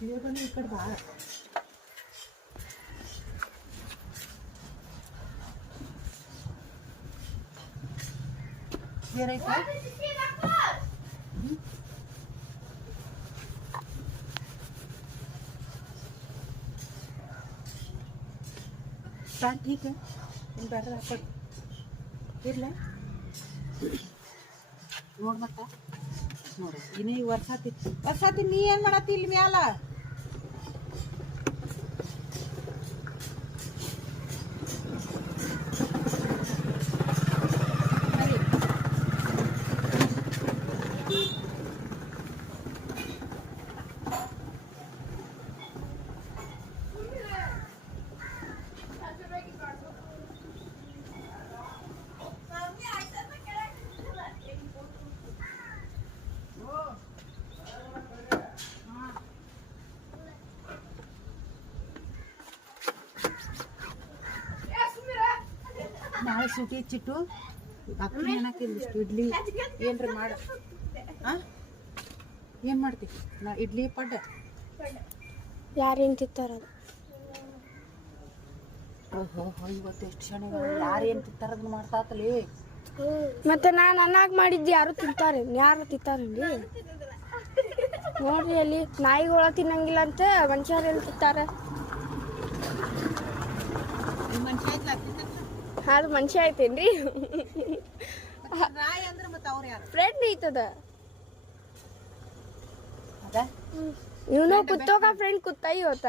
ಈ ಕಡೆ ಬಾ. ಏನೈತೆ ಪ್ಯಾಂಟ್ ठीक है ಇನ್ನು ಬೇರೆ ಹಾಕೋದು ಇರಲ್ಲ ನೋಡಿ ಮತ್ತೆ ನೋಡು ಇನ್ನೇ ವರ್ಷಾತಿ ನೀ ಏನು ಮಾಡತ್ತಿ ಇಲ್ಲಿ ಮ್ಯಾಲ ನಾಳೆ ಸೂಟಿ ಹೆಚ್ಚಿಟ್ಟು ಅಕ್ಕಿ ಏನಕ್ಕಿಲ್ಲ ಇಷ್ಟು ಇಡ್ಲಿ ಏನ್ರಿ ಮಾಡ ಏನು ಮಾಡ್ತೀವಿ ನಾ ಇಡ್ಲಿ ಪಡ್ಡ ಯಾರೇನು ತಿಂತಾರ ಓಹೋ ಇವತ್ತು ಎಷ್ಟು ಚೆನ್ನಾಗ ಯಾರೇನು ತಿಂತಾರ ಅದನ್ನ ಮಾಡ್ತಾತಲಿ ಮತ್ತೆ ನಾನು ಅನ್ನಾಗ ಮಾಡಿದ್ದು ಯಾರು ತಿಂತಾರೆ ಯಾರು ತಿಂತಾರೇನ್ರಿ ನೋಡ್ರಿ ಅಲ್ಲಿ ನಾಯಿಗಳ ತಿನ್ನಂಗಿಲ್ಲ ಅಂತ ಮನುಷ್ಯರು ಎಲ್ಲಿ ತಿಂತಾರೆ ಅದು ಮನುಷ್ಯ ಐತೇನ್ರಿ ನಾಯಿ ಅಂದ್ರೆ ಮತ್ತೆ ಅವ್ರು ಯಾರು ಫ್ರೆಂಡ್ ಐತದ ಅದ ಇವನು ಕುತ್ತೋಗ ಫ್ರೆಂಡ್ ಕುತ್ತ ಇವತ್ತ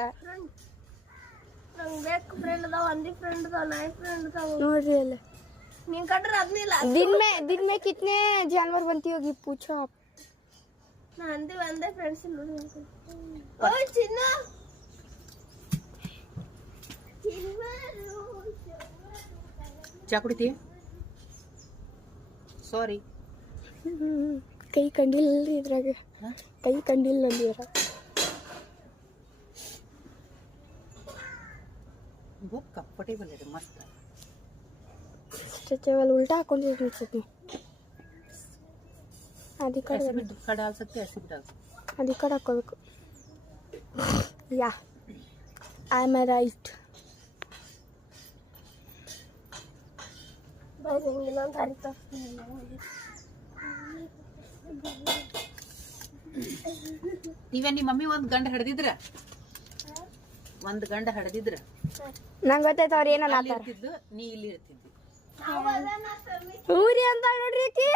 ನಂಗೆ ಬೇಕು ಫ್ರೆಂಡ್ ಅದಾವ ಹಂದಿ ಫ್ರೆಂಡ್ ಅದಾವ ನಾಯಿ ಫ್ರೆಂಡ್ ಅದಾವ ನೋಡ್ರಿ ಅಲ್ಲ ನೀನ್ ಕಂಡ್ರೆ ಅದನ್ನಿಲ್ಲ दिन में कितने जानवर बनती होगी पूछो आप ನಾ ಹಂದಿ ಒಂದೇ ಫ್ರೆಂಡ್ಸ್ ಓಯ್ ಚಿನ್ನ ಚಾ ಕುಡಿತಿ ಸಾರಿ ಕೈ ಕಂಡಿಲ್ಲ ಇದ್ರಾಗ ಕೈ ಕಂಡಿಲ್ಲ ನಂದಿರ ಬುಕ್ ಕಂಫರ್ಟೇಬಲ್ ಇದೆ ಮಸ್ತ್ स्ट्रेचेबल उल्टा हाಕೊಂಡಿದ್ದು ಅನ್ಸುತ್ತೆ ಅದಿ ಕಡೆ ऐसे भी दुखा डाल सकते ऐसे भी डाल सकते ಅದಿ ಕಡೆ ಹಾಕೋಬೇಕು ಯಾ ಐ ಆಮ್ ರೈಟ್ ಬರಂಗಿಲ್ಲ ಅಂತ ಅರಿತ ನೀವೇ ನಿಮ್ಮ ಮಮ್ಮಿ ಒಂದು ಗಂಡ ಹಿಡ್ದಿದ್ರ ನಂಗೆ ಗೊತ್ತಾಯ್ತು ಅವ್ರು ಏನನ್ನ ಅಲ್ಲಿ ಇರ್ತಿದ್ಲು ನೀ ಇಲ್ಲಿ ಇರ್ತಿದ್ದಿ ಊರಿ ಅಂತ ನೋಡ್ರಿ ಆಕಿ